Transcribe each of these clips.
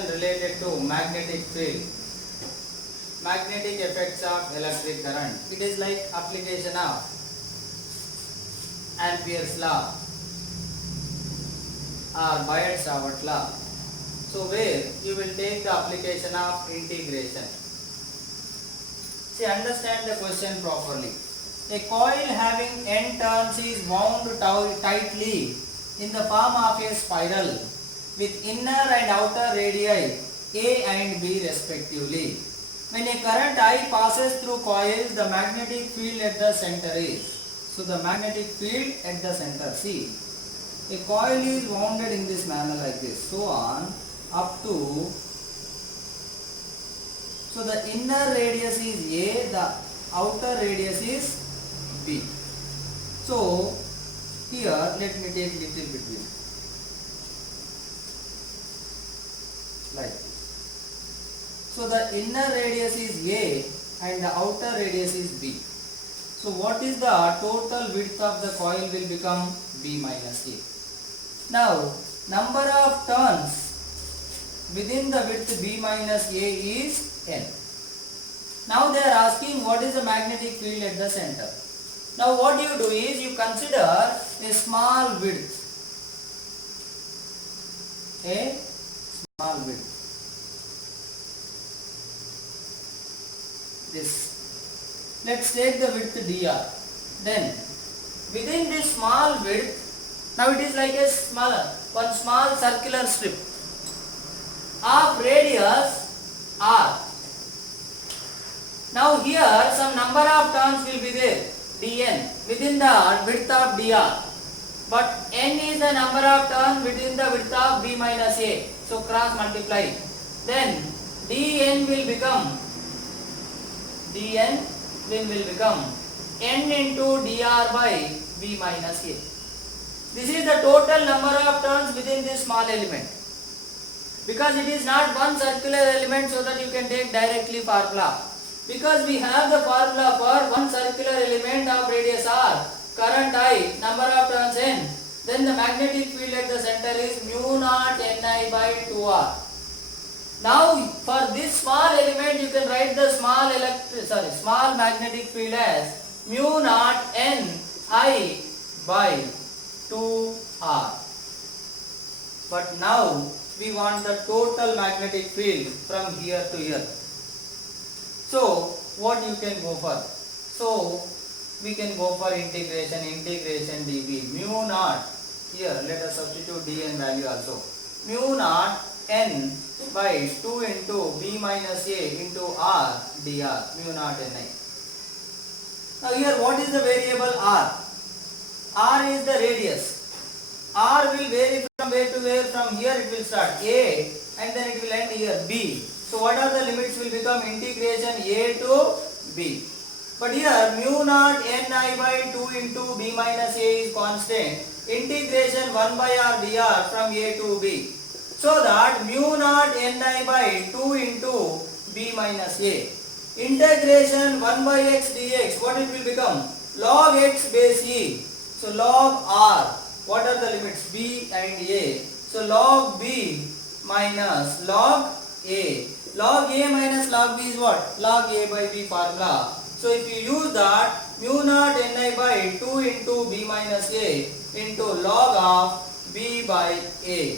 question related to magnetic field, magnetic effects of electric current. It is like application of Ampere's law or Biot-Savart law. So where you will take the application of integration. See, understand the question properly. A coil having n turns is wound tightly in the form of a spiral with inner and outer radii A and B respectively. When a current I passes through coils, the magnetic field at the center is. So the magnetic field at the center. See, a coil is wounded in this manner like this. So on up to. So the inner radius is A, the outer radius is B. So here let me take little between like this. So the inner radius is A and the outer radius is B. So what is the total width of the coil will become B minus A. Now number of turns within the width B minus A is N. Now they are asking what is the magnetic field at the center. Now what you do is you consider a small width. A small width. This. Let's take the width dr. Then within this small width, now it is like a one small circular strip of radius r. Now here some number of turns will be there, dn, within the width of dr. But n is the number of turns within the width of b minus a. So cross multiply. Then dn will become n into dr by b minus a. This is the total number of turns within this small element. Because it is not one circular element, so that you can take directly formula. Because we have the formula for one circular element of radius r, current I, number of turns n, then the magnetic field at the center is mu naught Ni by 2r. Now for this small element you can write the small magnetic field as mu naught Ni by 2r. But now we want the total magnetic field from here to here. So what you can go for? So we can go for integration dv. Mu naught, here let us substitute dn value also. Mu naught n by 2 into b minus a into r dr. Mu naught ni. Now here what is the variable r? R is the radius. R will vary from where to where. From here it will start a and then it will end here b. So what are the limits will become integration a to b. But here mu naught ni by 2 into b minus a is constant. Integration 1 by r dr from a to b. So that mu naught ni by 2 into b minus a. Integration 1 by x dx. What it will become? Log x base e. So log r. What are the limits? B and a. So log b minus log a. Log a minus log b is what? Log a by b formula. So if you use that, mu naught ni by 2 into b minus a into log of b by a.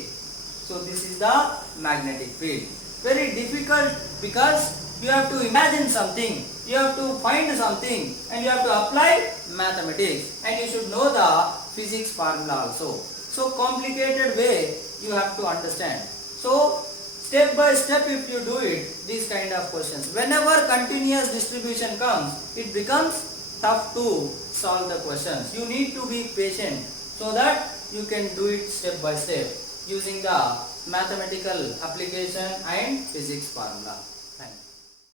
So this is the magnetic field. Very difficult because you have to imagine something, you have to find something, and you have to apply mathematics, and you should know the physics formula also. So complicated way you have to understand. So step by step if you do it, these kind of questions. Whenever continuous distribution comes, it becomes tough to solve the questions. You need to be patient so that you can do it step by step using the mathematical application and physics formula.